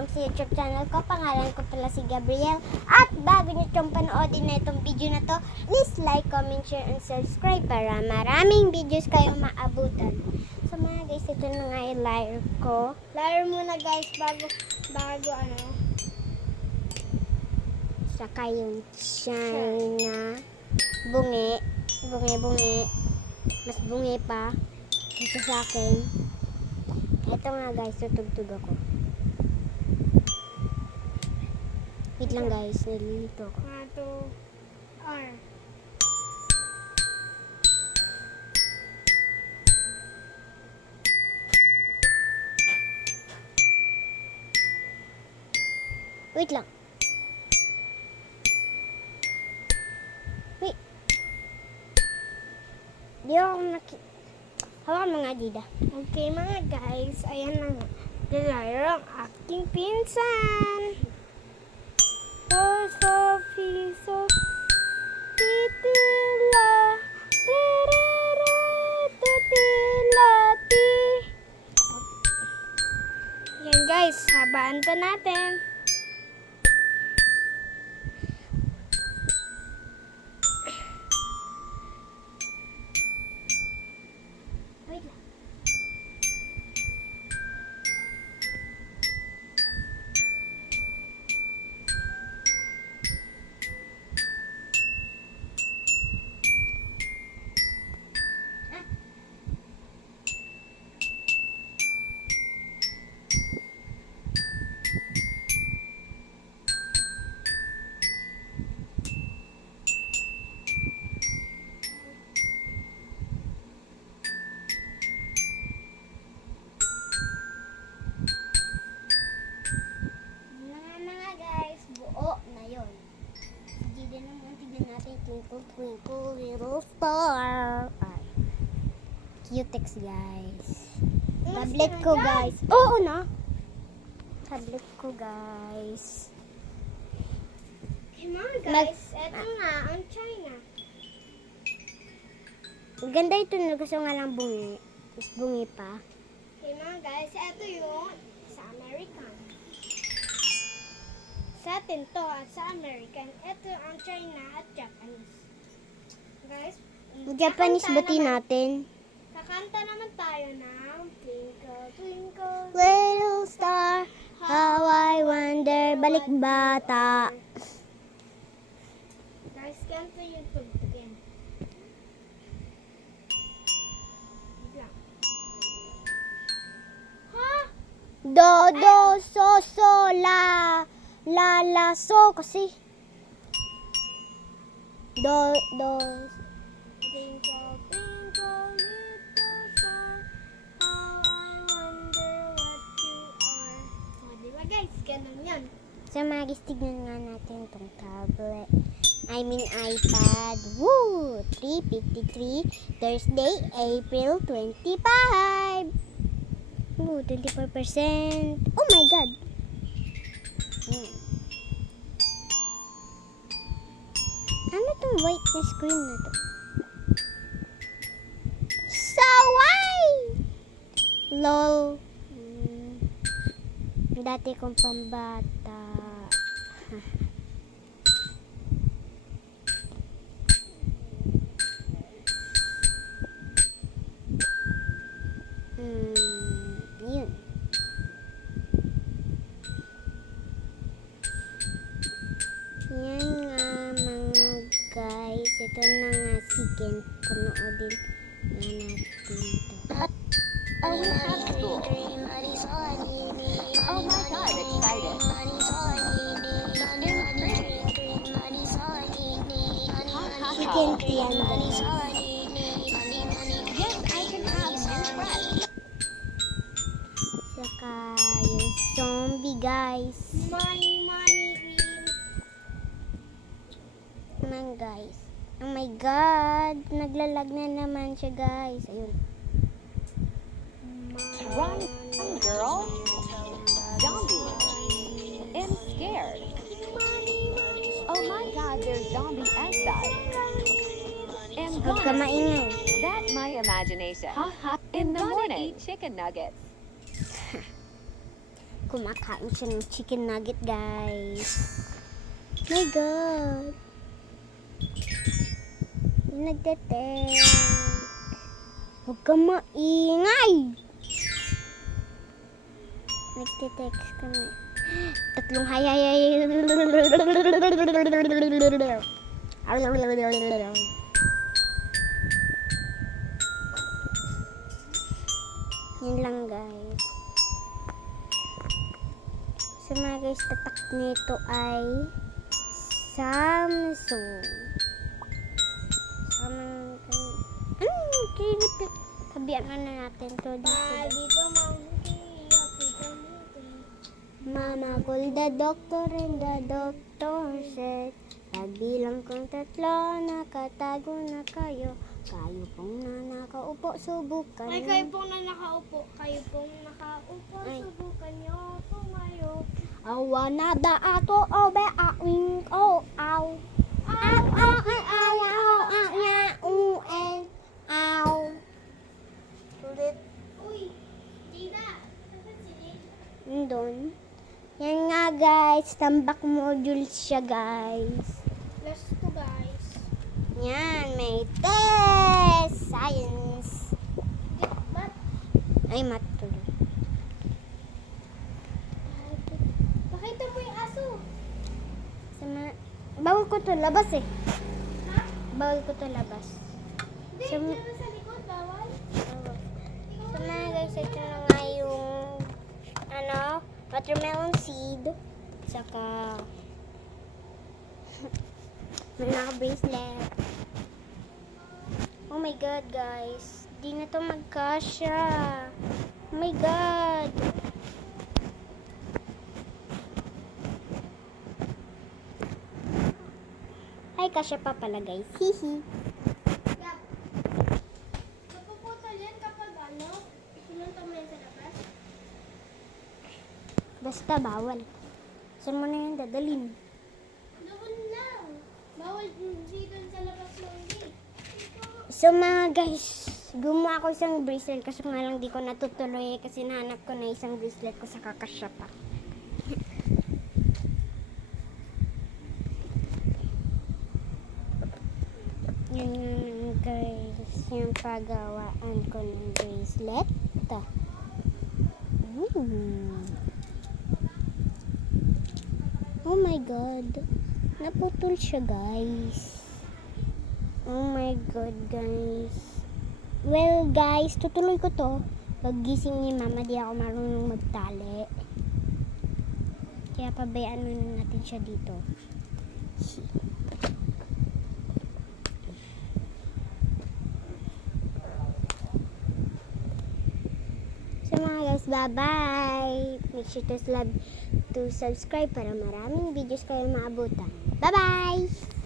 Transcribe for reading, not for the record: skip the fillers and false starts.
welcome sa YouTube channel ko. Pangalan ko pala si Gabriel. At bago nyo itong panoodin na itong video na to, please like, comment, share, and subscribe para maraming videos kayong maabutan. So mga guys, ito na nga yung lyre ko. Lyre muna guys, bago ano. Saka yung China bungi. Mas bungi pa. Ito sa akin. Ito nga guys, tutugtog ako. Wait lang guys, nalilito ako. 1, 2, R. Wait lang. Wait. Di ako hawakan mga dida. Okay mga guys, ayan na nga. Nilayro ang aking pinsan. So, titila, terere, tutilati. Yan guys, habaan pa natin. Wait lang. Twinkle, twinkle, little star. Ay. Cutex, guys. Tablet ko, guys. Oo na. Tablet ko, guys. Hey, mga guys. Eto nga, ang China. Ganda ito na. Gusto nga lang bungi. Mas bungi pa. Okay, mga guys. Eto yung sa American. Sa atin to at sa American, ito ang China at Japanese. Guys, Japanese bati natin. Kakanta naman tayo ng Twinkle, Twinkle, Little Star, How I Wonder, Balik Bata. Guys, kanta yung tugtugin. Ha? Do, do, so, so, la. So kasi do twinkle twinkle little star, how I wonder what you are. O, diba guys, ganun yan. So mga guys, tignan nga natin itong tablet. I mean iPad. Woo! 3:53 Thursday, April 25. Woo, 24%. Oh my God! Ano itong white na screen na to? Saway! LOL. Dati kong pambata. Yun. Yan nga mga guys, ito na nga si Ken, panoodin na natin ito. Oh, we have school. Oh my God, excited. Si Ken yan guys. Yes, I can have new friends. Saka yung zombie guys. Money, naman guys. Oh my God, naglalag na naman siya guys. Ayun. Run, girl. Zombie. I'm scared. Oh my God, there's zombie outside. And Huwag ka maingay. that's my imagination. In the morning, chicken nuggets. Kumakain siya ng chicken nugget, guys. My God. May nagte-text. Huwag ka maingay. Nagte-text kami. Tatlong hayayay. Yan lang, guys. So mga guys, tatak nito ay Samsung. Tabihan na natin to dito. Mama called the doctor and the doctor said, pagbilang kong 3, nakatago na kayo. Kayo pong na nakaupo, subukan. Ay, kayo pong na nakaupo. Kayo pong nakaupo. Ay. Subukan nyo tumayo. Awa na da ato obe aing o aw. Aw aw aw aw aw aw nya aw. Ulit. Uy, Gina. Nasaan si Gina? Nandun. Yan nga guys, tambak module siya guys. Last to guys. Yan, may test! Science! Ba't? Ay, mat tuloy. Pakita mo yung aso. Bawal ko to labas eh. Ha? Bawal ko to labas. Hindi, Sa- diyan sa likod. Bawal. So mga guys, ito na nga yung watermelon seed. Saka may naka-bracelet. Oh my God, guys. Di na to magkasya. Oh my God. Ay, kasya pa pala, guys. Hihi. Yeah. Napuputol yan kapag sinuntok mo yan sa labas. Basta bawal. Saan mo na yan dadalhin? Doon lang. Bawal dito sa labas ng gate. So mga guys, gumawa ako isang bracelet kasi nga lang di ko natutuloy kasi nahanap ko na isang bracelet ko sa kakasya pa. Yan yun guys, yung paggawaan ko ng bracelet. Oh my God, naputol siya guys. Oh my God, guys. Well, guys, tutuloy ko to. Pag gising ni Mama, di ako marunong magtali. Kaya pabayaan muna natin siya dito. So mga guys, bye-bye. Make sure to subscribe para maraming videos kayo maabutan. Bye-bye!